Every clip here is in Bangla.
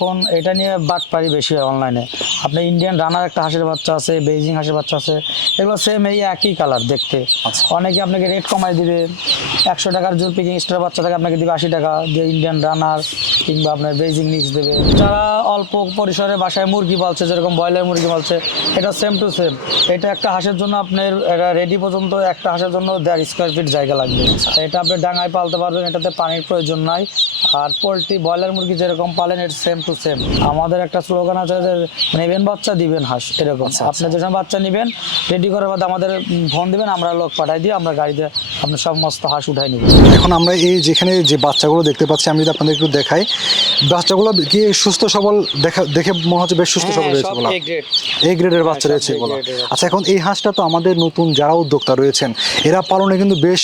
এখন এটা নিয়ে বাটপারি বেশি হয় অনলাইনে আপনার ইন্ডিয়ান রানার একটা হাঁসের বাচ্চা আছে বেইজিং হাঁসের বাচ্চা আছে এগুলো সেম এই একই কালার দেখতে। আচ্ছা। অনেকে আপনাকে রেট কমাই দিবে একশো টাকার জোর পিকিং স্টার বাচ্চা থাকে আপনাকে দিবে আশি টাকা যে ইন্ডিয়ান রানার কিংবা আপনার বেইজিং মিক্স দেবে। যারা অল্প পরিসরে বাসায় মুরগি পালছে যেরকম ব্রয়লার মুরগি পালছে এটা সেম টু সেম এটা একটা হাঁসের জন্য আপনার এটা রেডি পর্যন্ত একটা হাঁসের জন্য দেড় স্কোয়ার ফিট জায়গা লাগবে। এটা আপনি ডাঙায় পালতে পারবেন এটাতে পানির প্রয়োজন নাই। আর পোলট্রি ব্রয়লার মুরগি যেরকম পালেন এটা সেম টু সেম আমাদের একটা স্লোগান আছে যে নেবেন বাচ্চা দিবেন হাঁস এরকম। আচ্ছা, আপনি যে সময় বাচ্চা নেবেন রেডি করার বাদ আমাদের ফোন দিবেন আমরা লোক পাঠাই দিয়ে আমরা গাড়িতে আপনার সমস্ত হাঁস উঠাই নেব। এখন আমরা এই যেখানে যে বাচ্চাগুলো দেখতে পাচ্ছি আমি যদি আপনাদের একটু দেখাই বাচ্চাগুলো কি সুস্থ সবল দেখা দেখে মনে হচ্ছে বেশ সুস্থ সবল হ্যাঁ, রয়েছে সব এগুলো A grade। এই গ্রেডের বাচ্চা সব রয়েছে বাচ্চা। আচ্ছা এখন এই হাঁসটা তো আমাদের নতুন যারা উদ্যোক্তা রয়েছেন এরা পালনে কিন্তু বেশ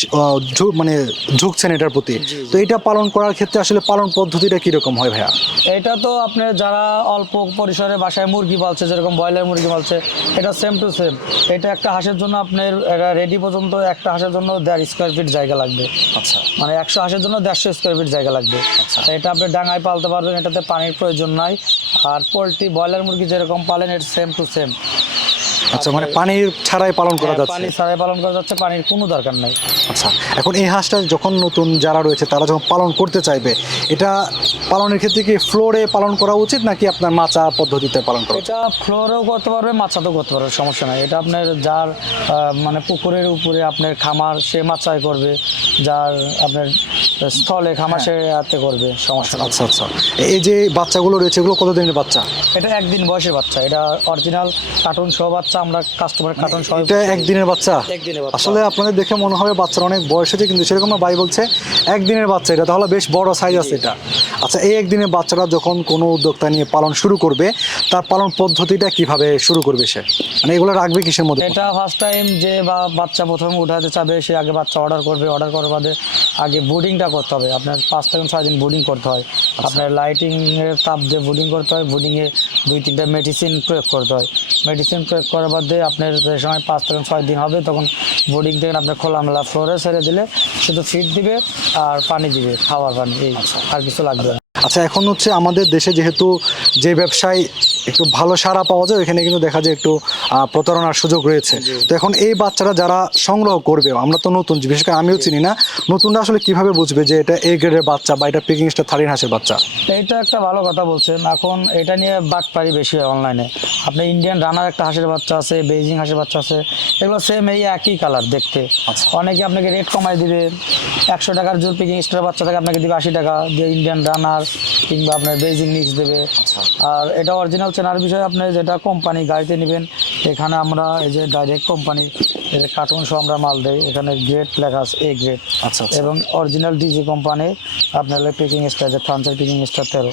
মানে ঝুঁকছেন এটার প্রতি। তো এটা পালন করার ক্ষেত্রে আসলে পালন পদ্ধতিটা কীরকম হয় ভাইয়া? এটা তো আপনার যারা অল্প পরিসরে বাসায় মুরগি পালছে যেরকম ব্রয়লার মুরগি পালছে এটা সেম টু সেম এটা একটা হাঁসের জন্য আপনার এটা রেডি পর্যন্ত একটা হাঁসের জন্য দেড় স্কোয়ার ফিট জায়গা লাগবে। আচ্ছা। মানে একশো হাঁসের জন্য দেড়শো স্কোয়ার ফিট জায়গা লাগবে। আচ্ছা। এটা আপনি ডাঙায় পালতে পারবেন এটাতে পানির প্রয়োজন নাই। আর পোলট্রি ব্রয়লার মুরগি যেরকম পালেন এটা সেম টু সেম আচ্ছা মানে পানির ছাড়াই পালন করা যাচ্ছে? পানি ছাড়াই পালন করা যাচ্ছে পানির কোনো দরকার নাই। আচ্ছা এখন এই হাঁসটা যখন নতুন যারা রয়েছে তারা যখন পালন করতে চাইবে এটা পালনের ক্ষেত্রে কি ফ্লোরে পালন করা উচিত নাকি আপনার মাচা পদ্ধতিতে পালন করা এটা ফ্লোরেও করতে পারবে মাছাতেও করতে পারবে সমস্যা নাই। এটা আপনার যার মানে পুকুরের উপরে আপনার খামার সে মাচায় করবে যার আপনার স্থলে খামার সে হাতে করবে সমস্যা আচ্ছা আচ্ছা এই যে বাচ্চাগুলো রয়েছে এগুলো কত দিনের বাচ্চা? এটা একদিন বয়সের বাচ্চা এটা অরিজিনাল কার্টুন সহ বাচ্চা। আমরা কাস্টমার কার্টুন সহ এটা একদিনের বাচ্চা। একদিনের বাচ্চা। আসলে আপনাদের দেখে মনে হবে বাচ্চার অনেক বয়স হয়েছে কিন্তু সেরকম ভাই বলছে একদিনের বাচ্চা এটা তাহলে বেশ বড় সাইজ আছে এটা। আচ্ছা এই একদিনের বাচ্চাটা যখন কোনো উদ্যোক্তা নিয়ে পালন শুরু করবে তার পালন পদ্ধতিটা কীভাবে শুরু করবে সে? মানে এগুলো রাখবে কিসের মধ্যে? এটা ফার্স্ট টাইম যে বা বাচ্চা প্রথমে উঠাতে চাবে সে আগে বাচ্চা অর্ডার করবে অর্ডার করার বাদে আগে বুডিংটা করতে হবে। আপনার পাঁচ থেকে ছয় দিন বুডিং করতে হয়। আপনার লাইটিং এর তাপ দিয়ে বুডিং করতে হয় বুডিংয়ে দুই তিনটা মেডিসিন প্রয়োগ করতে হয়। মেডিসিন প্রয়োগ করার বাদে আপনার যে সময় পাঁচ থেকে ছয় দিন হবে, তখন বোর্ডিং থেকে আপনার খোলামেলা ফ্লোরে ছেড়ে দিলে শুধু ফিড দিবে আর পানি দিবে, খাওয়ার পানি, এই আর কিছু লাগবে না। আচ্ছা এখন হচ্ছে আমাদের দেশে যেহেতু যে ব্যবসায় একটু ভালো সাড়া পাওয়া যায় এখানে কিন্তু দেখা যায় একটু প্রতারণার সুযোগ রয়েছে। তো এখন এই বাচ্চারা যারা সংগ্রহ করবে আমরা তো নতুন বিশেষ করে আমিও চিনি না নতুনরা আসলে কীভাবে বুঝবে যে এটা এ গ্রেডের বাচ্চা বা এটা পিকিং স্টার থার্টিন হাঁসের বাচ্চা? এটা একটা ভালো কথা বলছেন। এখন এটা নিয়ে বাটপারি বেশি হয় অনলাইনে আপনি ইন্ডিয়ান রানার একটা হাঁসের বাচ্চা আছে বেইজিং হাঁসের বাচ্চা আছে এগুলো সেম এই একই কালার দেখতে। আচ্ছা। অনেকে আপনাকে রেট কমাই দিবে একশো টাকার জোর পিকিং স্টার বাচ্চা থাকে আপনাকে দিবে আশি টাকা দিয়ে ইন্ডিয়ান রানার কিংবা আপনার বেইজিং মিক্স দেবে। আচ্ছা। আর এটা অরিজিনাল চেনার বিষয় আপনি যেটা কোম্পানি গাড়িতে নেবেন এখানে আমরা এই যে ডাইরেক্ট কোম্পানি কার্টুন সহ আমরা মাল দেই এখানে গ্রেড লেখা আছে এ গ্রেড আচ্ছা আচ্ছা। এবং অরিজিনাল ডিজি কোম্পানি আপনার পিকিং স্টার যে ফ্রান্সের পিকিং স্টার তেরো।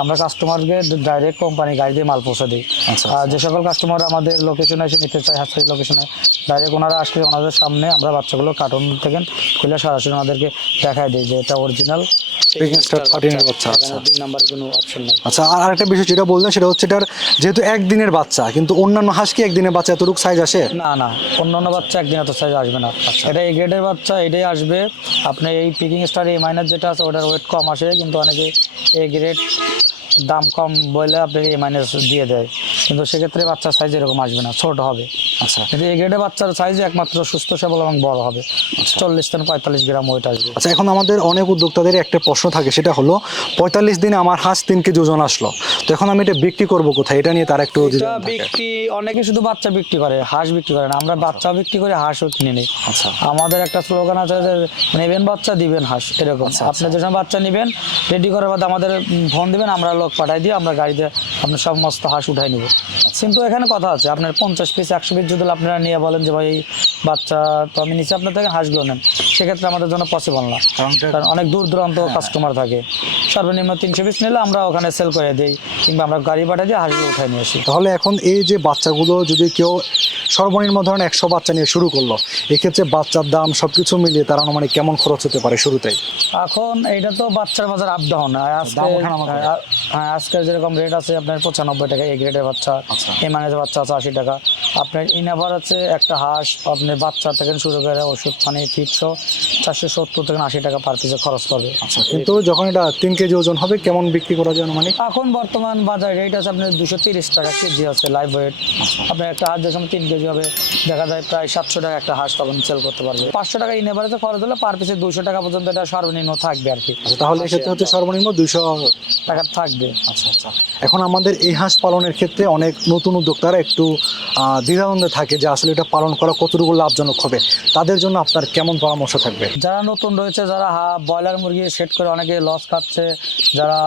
আমরা কাস্টমারকে ডাইরেক্ট কোম্পানি গাড়ি দিয়ে মাল পৌঁছে দিই। আচ্ছা, আর যে সকল কাস্টমার আমাদের লোকেশনে এসে নিতে চায় হাসপাতাল লোকেশনে ডাইরেক্ট ওনারা আসলে ওনাদের সামনে আমরা বাচ্চাগুলো কার্টুন থেকে খুলে সরাসরি ওনাদেরকে দেখায় দিই যে এটা অরিজিনাল Picking star 13 এর বাচ্চা, আচ্ছা। দুই নাম্বার কোনো অপশন নেই। আচ্ছা আর আরেকটা বিষয় যেটা বললেন সেটা হচ্ছে এটার যেহেতু একদিনের বাচ্চা কিন্তু অন্যান্য হাঁস কি একদিনের বাচ্চা এতটুকু সাইজ আসে? না না অন্যান্য বাচ্চা একদিন এত সাইজ আসবে না। এটা এই গ্রেডের বাচ্চা এটাই আসবে। আপনি এই পিকিং স্টার এই মাইনাস যেটা আছে ওটার ওয়েট কম আসে কিন্তু অনেকে এই গ্রেড দাম কম বলে আপনি মাইনাস দিয়ে দেয়। কিন্তু সেক্ষেত্রে বাচ্চার সাইজ এরকম আসবে না ছোট হবে। আচ্ছা। কিন্তু এই গ্রেডের বাচ্চার সাইজ একমাত্র সুস্থ সবল এবং বড় হবে। চল্লিশ থেকে পঁয়তাল্লিশ গ্রাম ওয়েট আসবে। আচ্ছা এখন আমাদের অনেক উদ্যোক্তাদের একটা প্রশ্ন থাকে সেটা হলো পঁয়তাল্লিশ দিনে আমার হাঁস তিন কেজি ওজন আসলো। তো এখন আমি এটা বিক্রি করব কোথায়? এটা নিয়ে তার একটু বিক্রি অনেকে শুধু বাচ্চা বিক্রি করে হাঁস বিক্রি করে না। আমরা বাচ্চা বিক্রি করে হাঁসও কিনে নিই। আচ্ছা। আমাদের একটা স্লোগান আছে যে নেবেন বাচ্চা দিবেন হাঁস এরকম। আচ্ছা, আপনি যে সময় বাচ্চা নেবেন রেডি করার বাদে আমাদের ফোন দিবেন আমরা লোক পাঠাই দিয়ে আমরা গাড়িতে আপনার সমস্ত হাঁস উঠাই নেব। আচ্ছা। কিন্তু এখানে কথা আছে আপনার পঞ্চাশ পিস একশো পিস যদি আপনারা নিয়ে বলেন যে ভাই বাচ্চা তো আমি নিচে আপনার থেকে হাঁসগুলো নেন। সেক্ষেত্রে আমাদের জন্য পসিবল না। কারণ অনেক দূর দূরান্ত হ্যাঁ। কাস্টমার থাকে। সর্বনিম্ন তিনশো পিস নিলে আমরা ওখানে সেল করে দিই কিংবা আমরা গাড়ি পাঠিয়ে দিয়ে হাঁসগুলো উঠাই নিয়ে আসি। তাহলে এখন এই যে বাচ্চাগুলো যদি কেউ সর্বনিম্ন ধরেন একশো বাচ্চা নিয়ে শুরু করল। এক্ষেত্রে বাচ্চার দাম সবকিছু মিলিয়ে তার মানে কেমন খরচ হতে পারে শুরুতেই? এখন এইটা তো বাচ্চার বাজার আপ ডাউন আজকে দাম ওঠানামা করে। হ্যাঁ, হ্যাঁ যেরকম রেট আছে আপনার পঁচানব্বই টাকা এ গ্রেডের বাচ্চা। আচ্ছা। এমানের বাচ্চা আছে আশি টাকা। আপনার ইনাভার আছে একটা হাঁস আপনার বাচ্চা থেকে শুরু করে ওষুধ পানি ফিটশো চারশো সত্তর থেকে আশি টাকা পার পিসে খরচ পড়বে। আচ্ছা কিন্তু যখন এটা তিন কেজি ওজন হবে কেমন বিক্রি করা যায় মানে এখন বর্তমান বাজার রেট আছে আপনার দুশো তিরিশ টাকা কেজি আছে লাইভ ওয়েট আপনার একটা হাঁস যখন তিন কেজি হবে দেখা যায় প্রায় সাতশো টাকা একটা হাঁস তখন সেল করতে পারবে। পাঁচশো টাকা ইনেভারেজে খরচ হলে পার পিসে দুশো টাকা পর্যন্ত এটা সর্বনিম্ন থাকবে আর কি। আচ্ছা তাহলে এক্ষেত্রে হচ্ছে সর্বনিম্ন দুইশো টাকা থাকবে। আচ্ছা আচ্ছা। এখন আমাদের এই হাঁস পালনের ক্ষেত্রে অনেক নতুন উদ্যোক্তারা একটু আহ, দ্বিধাদ্বন্দ্বে থাকে যে আসলে এটা পালন করা কতটুকু লাভজনক হবে। তাদের জন্য আপনার কেমন পরামর্শ থাকবে? যারা নতুন রয়েছে যারা ব্রয়লার মুরগি সেট করে অনেকে লস খাচ্ছে যারা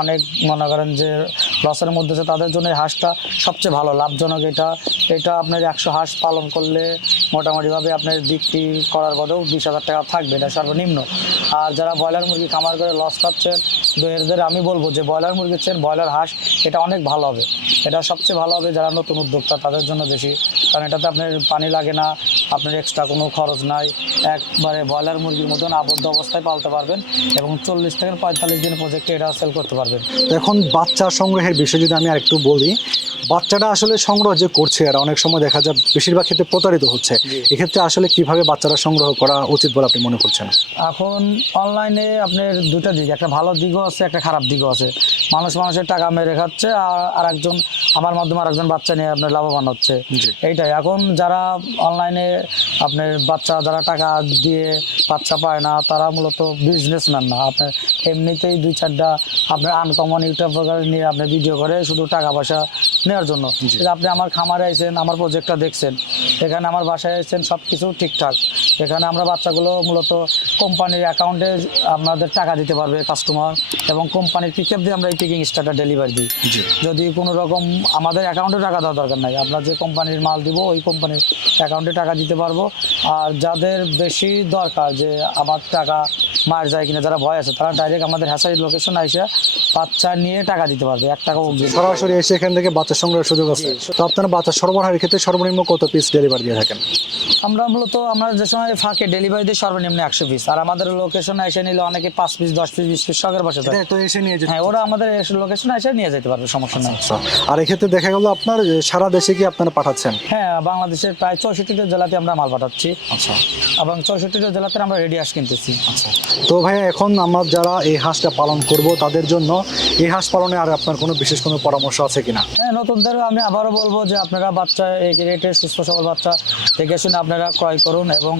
অনেক মনে করেন যে লসের মধ্যে তাদের জন্য এই হাঁসটা সবচেয়ে ভালো লাভজনক এটা। এটা আপনার একশো হাঁস পালন করলে মোটামুটিভাবে আপনার বিক্রি করার পরেও বিশ হাজার টাকা থাকবে, এটা সর্বনিম্ন। আর যারা ব্রয়লার মুরগি খামার করে লস খাচ্ছেন এদের আমি বলব যে ব্রয়লার মুরগির চেয়ে ব্রয়লার হাঁস, এটা অনেক ভালো হবে। এটা সবচেয়ে ভালো হবে যারা নতুন উদ্যোক্তা, তাদের জন্য বেশি। কারণ এটাতে আপনার পানি লাগে না, আপনার এক্সট্রা কোনো খরচ নাই। একবারে ব্রয়লার মুরগির মতন আবদ্ধ অবস্থায় পালতে পারবেন এবং চল্লিশ থেকে পঁয়তাল্লিশ দিন প্রজেক্টে এটা সেল করতে পারবেন। এখন বাচ্চা সংগ্রহের বিষয়ে যদি আমি আরেকটু বলি বাচ্চাটা আসলে সংগ্রহ যে করছে আর অনেক সময় দেখা যায় বেশিরভাগ ক্ষেত্রে প্রতারিত হচ্ছে। এক্ষেত্রে আসলে কীভাবে বাচ্চারা সংগ্রহ করা উচিত বলে আপনি মনে করছেন? এখন অনলাইনে আপনার দুটা দিক একটা ভালো দিকও আছে একটা খারাপ দিকও আছে। মানুষ মানুষের টাকা মেরে খাচ্ছে আর আরেকজন আমার মাধ্যমে আরেকজন বাচ্চা নিয়ে আপনার লাভবান হচ্ছে। এইটাই। এখন যারা অনলাইনে আপনার বাচ্চা যারা টাকা দিয়ে বাচ্চা পায় না তারা মূলত বিজনেসম্যান না। আপনার এমনিতেই দুই চারটা আপনার আনকমন ইউটিউবার নিয়ে আপনি ভিডিও করে শুধু টাকা পয়সা নেওয়ার জন্য। আপনি আমার খামারে আইছেন আমার প্রজেক্টটা দেখছেন এখানে আমার বাসায় আইছেন সব কিছু ঠিকঠাক। এখানে আমরা বাচ্চাগুলো মূলত কোম্পানির অ্যাকাউন্টে আপনাদের টাকা দিতে পারবে কাস্টমার এবং কোম্পানির পিক দিয়ে আমরা এই পিকিং স্টারটা ডেলিভারি দিই। যদি কোনো রকম আমাদের অ্যাকাউন্টে টাকা দেওয়ার দরকার নাই আমরা যে কোম্পানির মাল দিব ওই কোম্পানির অ্যাকাউন্টে টাকা দিতে পারব। আর যাদের বেশি দরকার যে আমার টাকা মার যায় কিনা যারা ভয় আছে তারা ডাইরেক্ট আমাদের হ্যাসারি লোকেশন আইসে বাচ্চা নিয়ে টাকা দিতে পারবে এক টাকা সরাসরি এসে এখান থেকে বাচ্চা সংগ্রহের সুযোগ আছে। তো আপনারা বাচ্চা সরবরাহের ক্ষেত্রে সর্বনিম্ন কত পিস ডেলিভারি দিয়ে থাকেন? আমরা মূলত আমরা যে সময় ফাঁকে ডেলিভারি দিই সর্বনিম্ন একশো পিস আর আমাদের লোকেশনে এসে নিলে অনেকে পাঁচ পিস দশ পিস বিশ পিস শখের বসে থাকে। তো এসে নিয়ে হ্যাঁ ওরা আমাদের লোকেশনে এসে নিয়ে যেতে পারবে সমস্যা নেই। আচ্ছা আর এক্ষেত্রে দেখা গেল আপনার সারা দেশে কি আপনারা পাঠাচ্ছেন? হ্যাঁ বাংলাদেশের প্রায় চৌষট্টিটা জেলাতে আমরা মাল পাঠাচ্ছি। আচ্ছা। এবং চৌষট্টিটা জেলাতে আমরা রেডি হাঁস কিনতেছি। আচ্ছা। তো ভাই এখন আমরা যারা এই হাঁসটা পালন করব তাদের জন্য এই হাঁস পালনে আর আপনার কোনো বিশেষ কোনো পরামর্শ আছে কিনা? হ্যাঁ নতুনদের আমি আবারও বলব যে আপনারা বাচ্চা এই রেটে সুস্থ সবল বাচ্চা দেখে শুনে আপনারা ক্রয় করুন এবং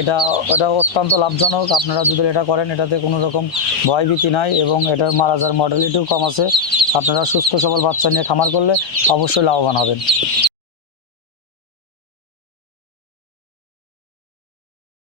এটা এটা অত্যন্ত লাভজনক। আপনারা যদি এটা করেন, এটাতে কোনো রকম ভয়ভীতি নাই এবং এটার মারা মডেলিটিও কম আছে। আপনারা সুস্থ সবল বাচ্চা নিয়ে খামার করলে অবশ্যই লাভবান হবেন।